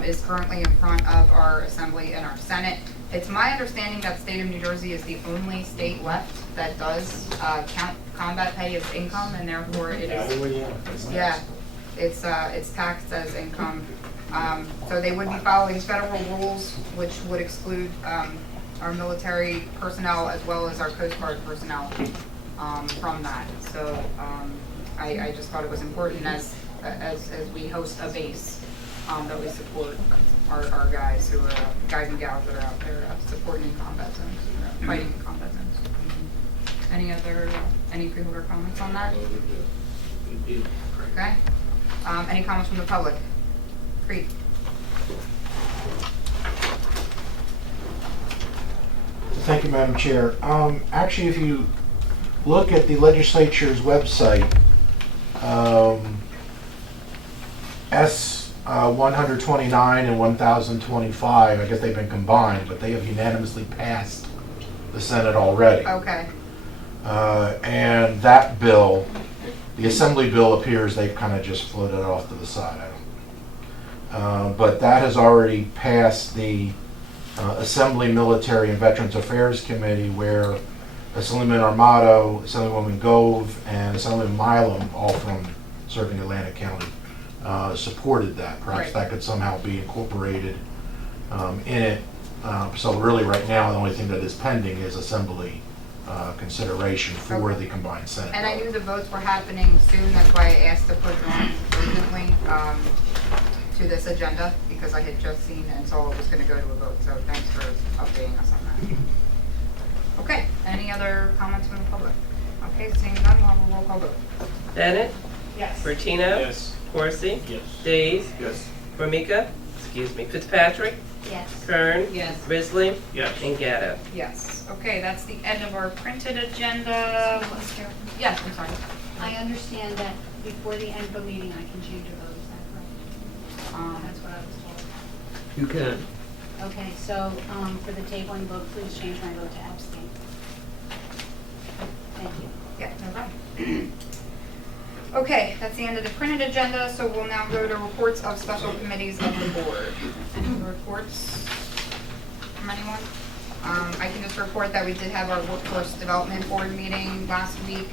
is currently in front of our Assembly and our Senate. It's my understanding that the state of New Jersey is the only state left that does count combat pay as income, and therefore it is, yeah, it's taxed as income. So they would be following federal rules, which would exclude our military personnel as well as our Coast Guard personnel from that. So I just thought it was important as we host a base that we support our guys who are guys and gals that are out there supporting in combat zones, fighting in combat zones. Any freeholder comments on that? Okay. Any comments from the public? Creed. Thank you, Madam Chair. Actually, if you look at the legislature's website, S-129 and 1025, I guess they've been combined, but they have unanimously passed the Senate already. Okay. And that bill, the Assembly bill appears they've kind of just floated it off to the side. But that has already passed the Assembly Military and Veterans Affairs Committee, where Assemblyman Armato, Assemblywoman Gove, and Assemblyman Milam, all from serving Atlantic County, supported that. Perhaps Right. that could somehow be incorporated in it. So really right now, the only thing that is pending is Assembly consideration for Okay. the combined Senate. And I bill. knew the votes were happening soon, that's why I asked to put it on urgently to this agenda, because I had just seen and saw it was going to go to a vote, so thanks for updating us on that. Okay, any other comments from the public? Okay, seeing none, we'll have a roll call vote. Bennett, Yes. Bertino, Yes. Corsi, Yes. Days, Yes. Fitzpatrick, Yes. Kern, Yes. Risley, Yes. and Gatto. Yes, okay, that's the end of our printed agenda. Mr. Chair, Yes, I'm sorry. I understand that before the end of a meeting, I can change a vote, is that correct? That's what I was told. You can. Okay, so, for the tabling vote, please change my vote to abstain. Thank you. Yeah, no problem. Okay, that's the end of the printed agenda, so we'll now go to reports of special committees of the board. Any reports from anyone? I can just report that we did have our Workforce Development Board meeting last week.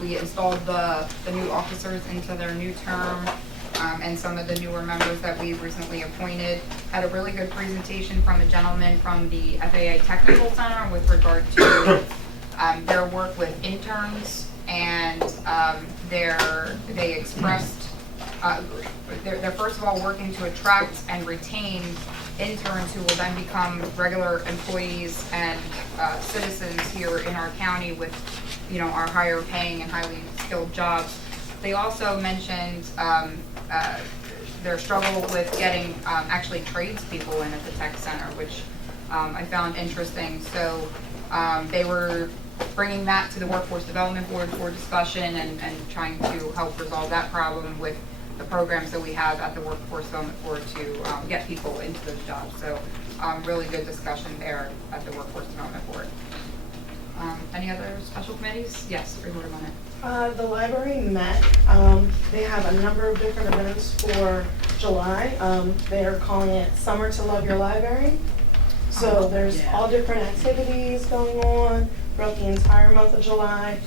We installed the new officers into their new term, and some of the newer members that we recently appointed. Had a really good presentation from a gentleman from the FAA Technical Center with regard to their work with interns, and they expressed they're first of all working to attract and retain interns who will then become regular employees and citizens here in our county with, our higher paying and highly skilled jobs. They also mentioned their struggle with getting actually tradespeople in at the tech center, which I found interesting. So they were bringing that to the Workforce Development Board for discussion and trying to help resolve that problem with the programs that we have at the Workforce Development Board to get people into those jobs. So really good discussion there at the Workforce Development Board. Any other special committees? Yes, Freeholder Meeting. The library met. They have a number of different events for July. They are calling it Summer to Love Your Library. So there's all different activities going on throughout the entire month of July.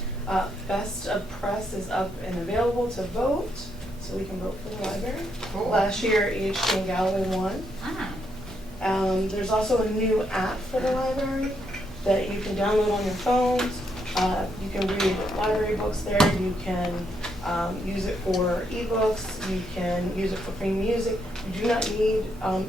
Best of Press is up and available to vote, so we can vote for the library. Cool. Last year, EHT and Galloway won. There's also a new app for the library that you can download on your phones. You can read library books there. You can use it for ebooks. You can use it for free music. You do not need,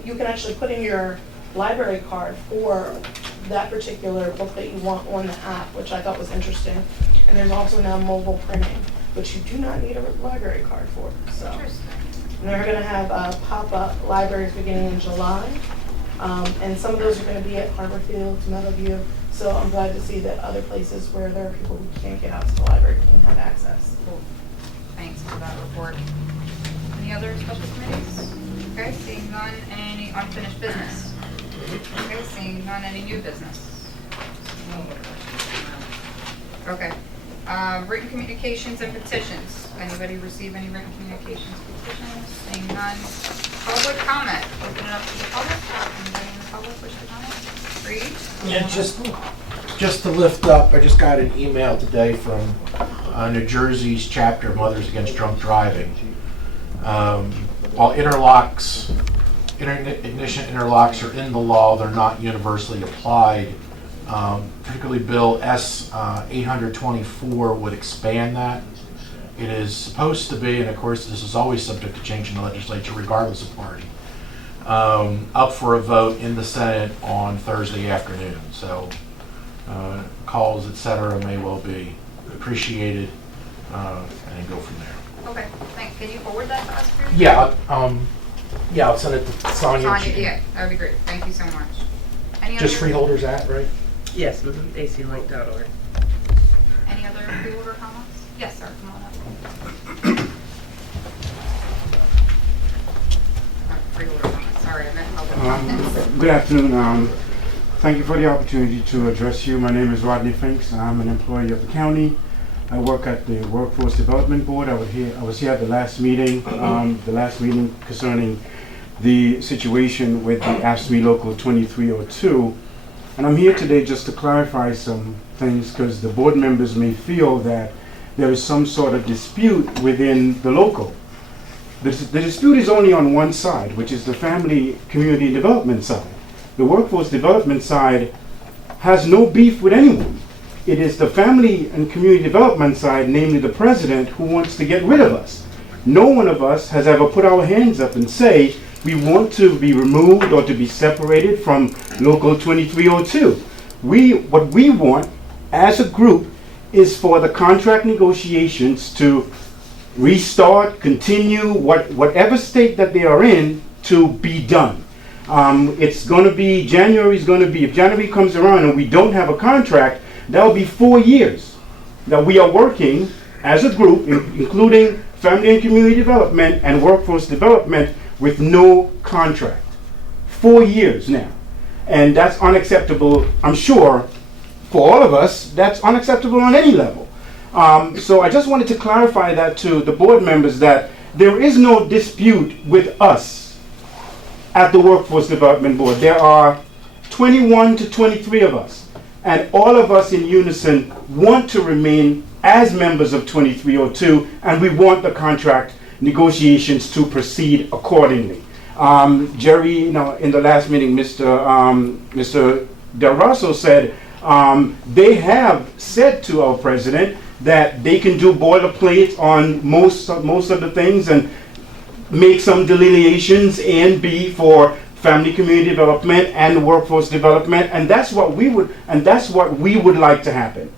you can actually put in your library card for that particular book that you want on the app, which I thought was interesting. And there's also now mobile printing, which you do not need a library card for. So, and they're going to have pop-up libraries beginning in July. And some of those are going to be at Harborfield, Meadowview. So I'm glad to see that other places where there are people who can't get out to the library can have access. Cool. Thanks for that report. Any other special committees? Okay, seeing none, any unfinished business? Okay, seeing none, any new business? Okay. Written communications and petitions. Anybody receive any written communications, petitions? Seeing none. Public comment. Open it up to the public. Anybody in the public wish to comment? Read. Yeah, just to lift up, I just got an email today from New Jersey's chapter of Mothers Against Drunk Driving. While ignition interlocks are in the law, they're not universally applied. Particularly Bill S. 824 would expand that. It is supposed to be, and of course this is always subject to change in the legislature regardless of party, up for a vote in the Senate on Thursday afternoon. So calls, etc. may well be appreciated, and go from there. Okay, thanks. Can you forward that to us, please? Yeah, I'll send it to Sonia. Yeah, that would be great. Thank you so much. Any Just other, Freeholders at, right? Yes, aclink.org. any other freeholder comments? Yes, sir. Come on up. Freeholder comments. Sorry, I meant public comments. Good afternoon. Thank you for the opportunity to address you. My name is Rodney Finks. I'm an employee of the county. I work at the Workforce Development Board. I was here at the last meeting, concerning the situation with the AFSCME Local 2302. And I'm here today just to clarify some things because the board members may feel that there is some sort of dispute within the local. The dispute is only on one side, which is the family community development side. The workforce development side has no beef with anyone. It is the family and community development side, namely the president, who wants to get rid of us. No one of us has ever put our hands up and say we want to be removed or to be separated from Local 2302. What we want as a group is for the contract negotiations to restart, continue, whatever state that they are in, to be done. It's going to be, if January comes around and we don't have a contract, that will be 4 years that we are working as a group, including family and community development and workforce development, with no contract. 4 years now. And that's unacceptable, I'm sure, for all of us. That's unacceptable on any level. So I just wanted to clarify that to the board members, that there is no dispute with us at the Workforce Development Board. There are 21 to 23 of us. And all of us in unison want to remain as members of 2302, and we want the contract negotiations to proceed accordingly. Jerry, in the last meeting, Mr. Del Rosso said they have said to our president that they can do boilerplate on most of the things and make some delineations, A and B, for family community development and workforce development, and that's what we would like to happen.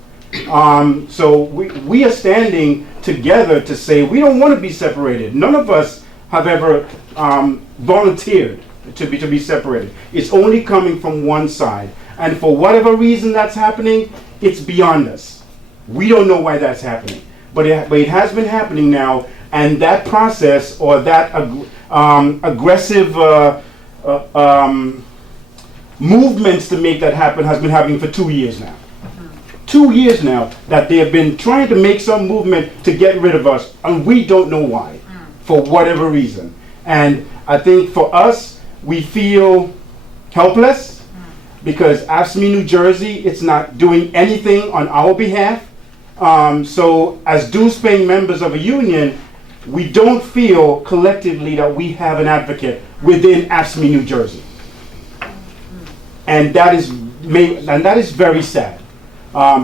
So we are standing together to say we don't want to be separated. None of us have ever volunteered to be separated. It's only coming from one side, and for whatever reason that's happening, it's beyond us. We don't know why that's happening, but it has been happening now, and that process, or that aggressive movements to make that happen, has been happening for 2 years now. 2 years now that they have been trying to make some movement to get rid of us, and we don't know why, for whatever reason. And I think for us, we feel helpless because AFSCME New Jersey, it's not doing anything on our behalf. So as dues-paying members of a union, we don't feel collectively that we have an advocate within AFSCME New Jersey. And that is very sad.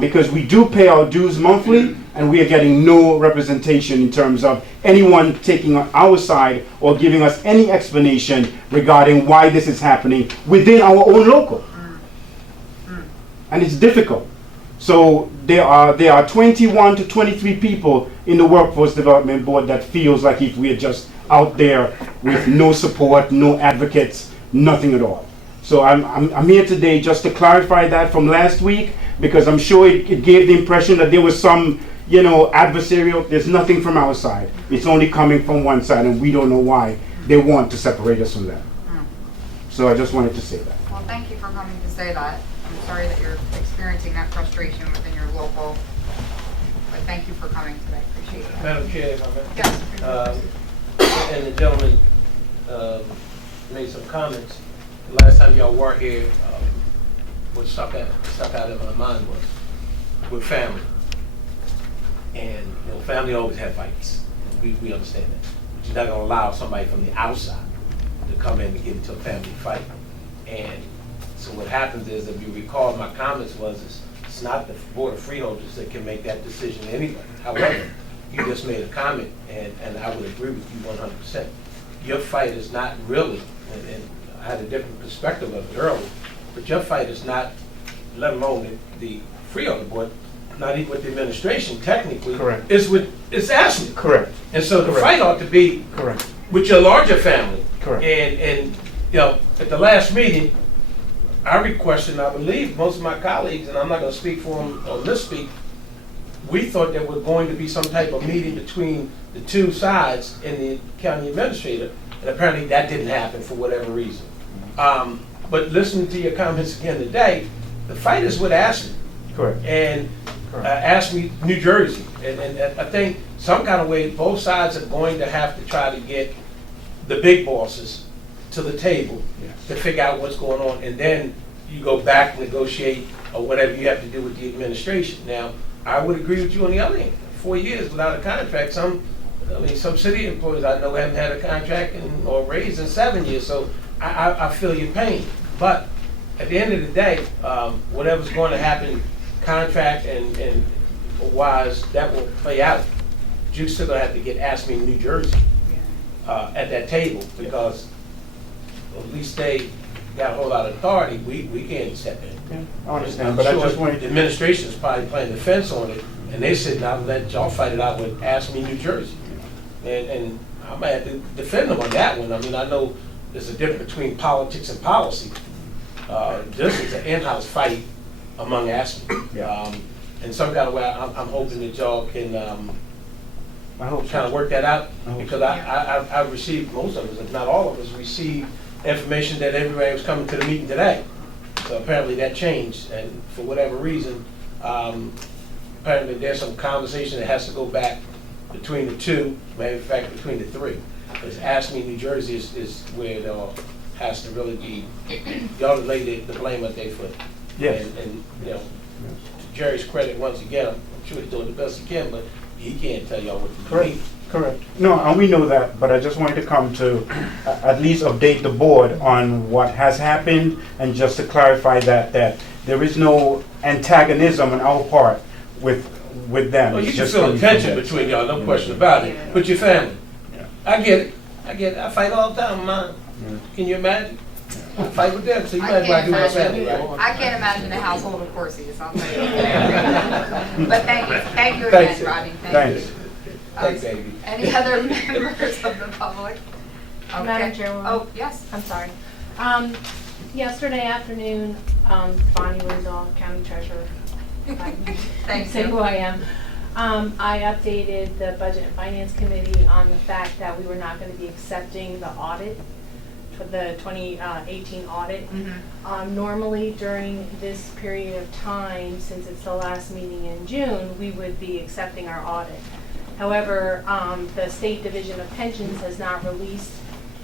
Because we do pay our dues monthly, and we are getting no representation in terms of anyone taking on our side or giving us any explanation regarding why this is happening within our own local. And it's difficult. So there are 21 to 23 people in the Workforce Development Board that feels like if we are just out there with no support, no advocates, nothing at all. So I'm here today just to clarify that from last week, because I'm sure it gave the impression that there was some, adversarial. There's nothing from our side. It's only coming from one side, and we don't know why they want to separate us from that. So I just wanted to say that. Well, thank you for coming to say that. I'm sorry that you're experiencing that frustration within your local, but thank you for coming today. Appreciate it. Madam Chair, if I may. Yes. And the gentleman made some comments. The last time y'all were here, what stuck out in my mind was with family. And family always have fights. We understand that. But you're not going to allow somebody from the outside to come in and get into a family fight. And so what happens is, if you recall, my comments was, it's not the Board of Freeholders that can make that decision anyway. However, you just made a comment, and I would agree with you 100%. Your fight is not really, and I had a different perspective of it earlier, but your fight is not, let alone the Freeholder Board, not even with the administration, technically. Correct. It's AFSCME. Correct. And so the Correct. fight ought to be Correct. with your larger family. Correct. And at the last meeting, I requested, and I believe most of my colleagues, and I'm not going to speak for them or misspeak, we thought there was going to be some type of meeting between the two sides and the county administrator, and apparently that didn't happen for whatever reason. But listening to your comments again today, the fight is with AFSCME. Correct. And AFSCME New Jersey. And I think some kind of way both sides are going to have to try to get the big bosses to the table to figure out what's going on, and then you go back and negotiate or whatever you have to do with the administration. Now, I would agree with you on the other hand. 4 years without a contract, some city employees I know haven't had a contract or raise in 7 years, so I feel your pain. But at the end of the day, whatever's going to happen, contract and wise, that will play out. But you're still going to have to get AFSCME New Jersey at that table, because at least they got a whole lot of authority. We can't step in. Yeah, I understand, I'm but sure I just wanted the administration is probably playing the fence on it, and they said, now let y'all fight it out with AFSCME New Jersey. And I might have to defend them on that one. I mean, I know there's a difference between politics and policy. This is an in-house fight among AFSCME. And some kind of way, I'm hoping that y'all can I hope kind of work that out, because so. I've received, most of us, if not all of us, received information that everybody was coming to the meeting today. So apparently that changed, and for whatever reason, apparently there's some conversation that has to go back between the two, maybe in fact between the three. Because AFSCME New Jersey is where it all has to really be, y'all to lay the blame at their foot. Yes. And, you know, to Jerry's credit, once again, I'm sure he's doing the best he can, but he can't tell y'all what to do. Correct, correct. No, and we know that, but I just wanted to come to at least update the board on what has happened, and just to clarify that there is no antagonism on our part with them. Well, you It's can just feel coming the tension from them. between y'all, no question about it, but your family. I get it, I fight all the time, man. Can you imagine? I fight with them, so you might as well do my family, right? I can't imagine a household of Corsi's, I'll tell you. But thank you Thanks. again, Rodney, thank Thanks. you. Thanks, baby. Any other members of the public? Okay. Madam Chairwoman. Oh, yes. I'm sorry. Yesterday afternoon, Bonnie Windsall, County Treasurer. Thank Say you. who I am. I updated the Budget and Finance Committee on the fact that we were not going to be accepting the audit, for the 2018 audit. Normally during this period of time, since it's the last meeting in June, we would be accepting our audit. However, the State Division of Pensions has not released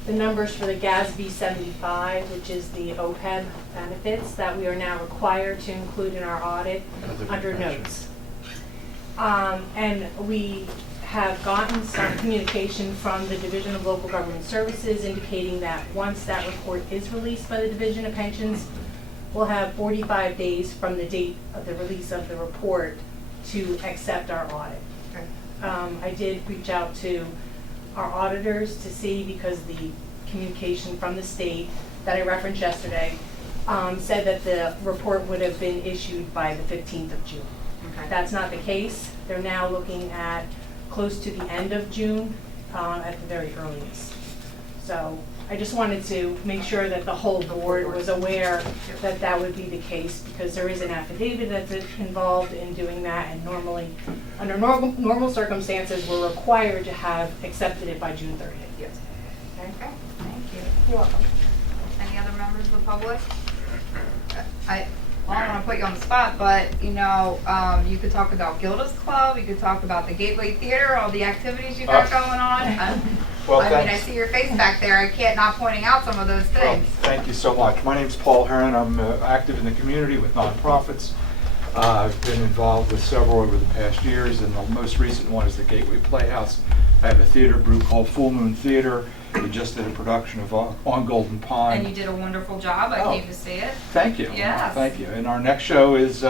the numbers for the GASB 75, which is the OPEB benefits that we are now required to include in our audit under notes. And we have gotten some communication from the Division of Local Government Services indicating that once that report is released by the Division of Pensions, we'll have 45 days from the date of the release of the report to accept our audit. I did reach out to our auditors to see, because the communication from the state that I referenced yesterday said that the report would have been issued by the 15th of June. Okay. That's not the case. They're now looking at close to the end of June at the very earliest. So I just wanted to make sure that the whole board was aware that that would be the case, because there is an affidavit that's involved in doing that, and normally, under normal circumstances, we're required to have accepted it by June 30th. Yes. Okay, thank you. You're welcome. Any other members of the public? I don't want to put you on the spot, but, you know, you could talk about Gilda's Club, you could talk about the Gateway Theater, all the activities you got going on. Well, I mean, I thanks. see your face back there, I can't not pointing out some of those Well, things. thank you so much. My name's Paul Heron. I'm active in the community with nonprofits. I've been involved with several over the past years, and the most recent one is the Gateway Playhouse. I have a theater group called Full Moon Theater. We just did a production of On Golden Pond. And you did a wonderful job, I came to see it. Thank you. Yes. Thank you. And our next show is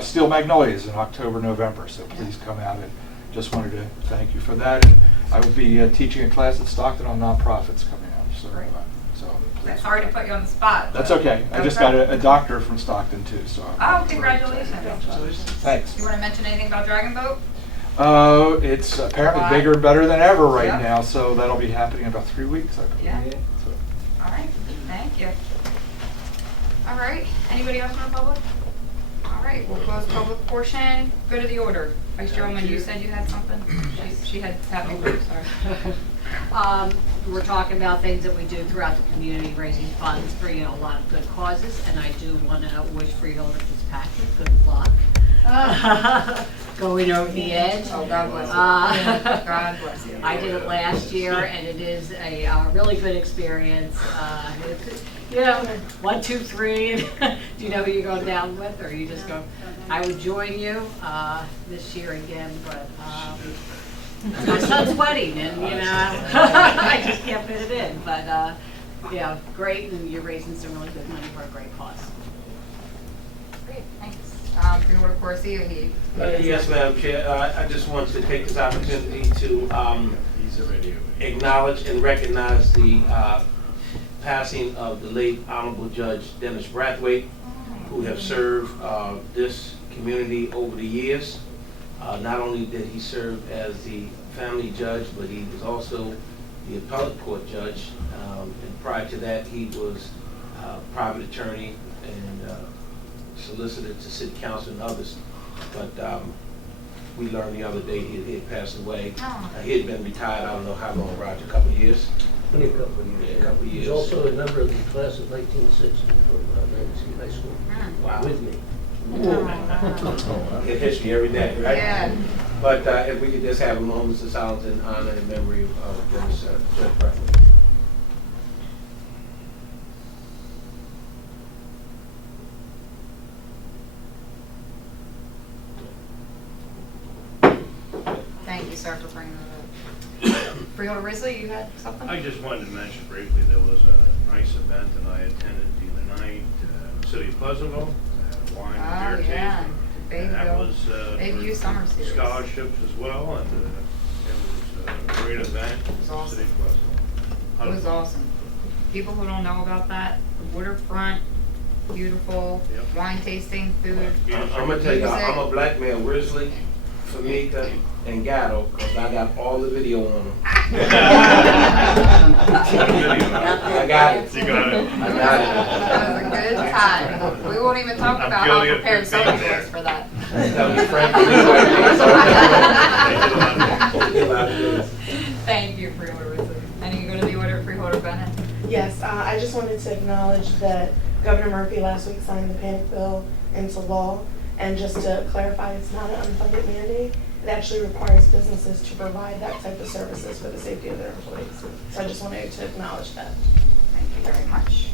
Steel Magnolias in October, November, so please come out, and just wanted to thank you for that. And I will be teaching a class at Stockton on nonprofits coming up. So, Great. please. Sorry to put you on the spot. That's but- okay. I just got a doctor from Stockton too, so. Oh, congratulations. Thanks. You want to mention anything about Dragon Boat? It's apparently Why? bigger and better than ever right Yep. now, so that'll be happening in about 3 weeks, I believe. Yeah. So, All right, thank you. All right, anybody else from the public? All right, we'll close public portion. Go to the order. Vice Chairwoman, you said you had something? She had me, sorry. We're talking about things that we do throughout the community, raising funds for, you know, a lot of good causes, and I do want to wish Freeholder Fitzpatrick good luck. Going over the edge. Oh, God bless you. God bless you. I did it last year, and it is a really good experience. You know, 1, 2, 3. Do you know who you're going down with, or you just go? I would join you this year again, but it's my son's wedding, and you know, I just can't fit it in. But yeah, great, and you're raising some really good money for a great cause. Great, thanks. Freeholder Corsi, he. Yes, Madam Chair. I just wanted to take this opportunity to acknowledge and recognize the passing of the late Honorable Judge Dennis Brathwaite, who have served this community over the years. Not only did he serve as the family judge, but he was also the appellate court judge. And prior to that, he was a private attorney and solicitor to city council and others. But we learned the other day he had passed away. He had been retired, I don't know how long, Roger, a couple of years? Only a couple of years. Yeah, a couple of years. He's also a member of the class of 1960 from Legacy High School. Wow. With me. Get history every day, right? Yeah. But if we could just have a moment of silence in honor and memory of Dennis Judge Brathwaite. sir, for bringing that up. Freeholder Risley, you had something? I just wanted to mention briefly, there was a nice event that I attended the other night, in the city of Pleasantville, wine and beer tasting. And that was Bayview Summer Series. scholarships as well, and it was a great event. It was awesome. City of Pleasantville. It was awesome. People who don't know about that, the waterfront, beautiful, Yep. wine tasting, food. I'm gonna tell you, music. I'm a blackmail Risley, Famika, and Gatto, cause I got all the video on them. I got it. You got it. I got it. That was a good time. We won't even talk I'm about how guilty of prepared being someone there. was for that. Tell me Frank. Thank you, Freeholder Risley. And you go to the order, Freeholder Bennett. Yes, I just wanted to acknowledge that Governor Murphy last week signed the panic bill into law. And just to clarify, it's not an unfunded mandate. It actually requires businesses to provide that type of services for the safety of their employees. So I just wanted to acknowledge that. Thank you very much.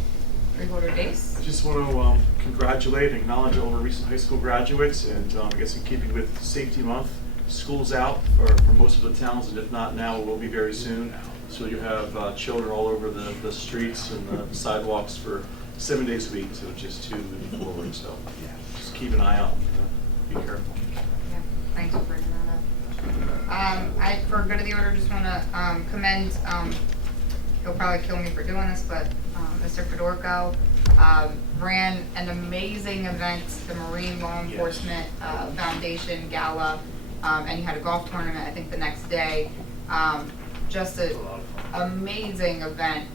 Freeholder Dace. I just want to congratulate and acknowledge all of our recent high school graduates, and I guess in keeping with Safety Month, school's out for most of the towns, and if not now, it will be very soon. So you have children all over the streets and the sidewalks for 7 days a week, so just 2 moving forward. So just keep an eye out and be careful. Yeah, thanks for bringing that up. For good of the order, just want to commend, he'll probably kill me for doing this, but Mr. Fedorko ran an amazing event, the Marine Law Enforcement Foundation Gala, and he had a golf tournament, I think, the next day. Just an amazing event,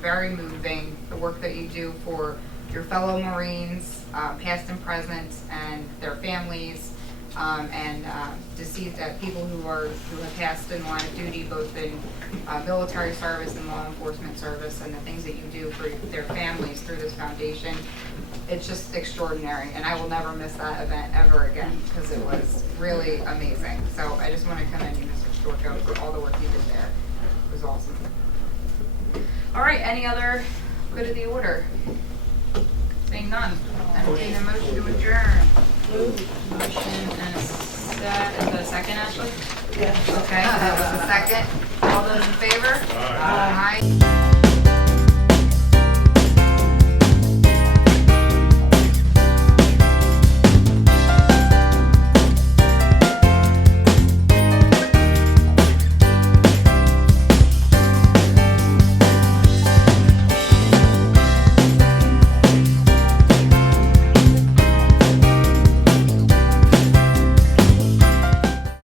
very moving, the work that you do for your fellow Marines, past and present, and their families, and deceased people who have passed in the line of duty, both in military service and law enforcement service, and the things that you do for their families through this foundation. It's just extraordinary, and I will never miss that event ever again, because it was really amazing. So I just want to commend you, Mr. Storko, for all the work you did there. It was awesome. All right, any other good of the order? Seeing none, entertain a motion to adjourn. Motion and a is that a second, Ashley? Yeah. Okay, that was a second. All those in favor? Aye. Aye.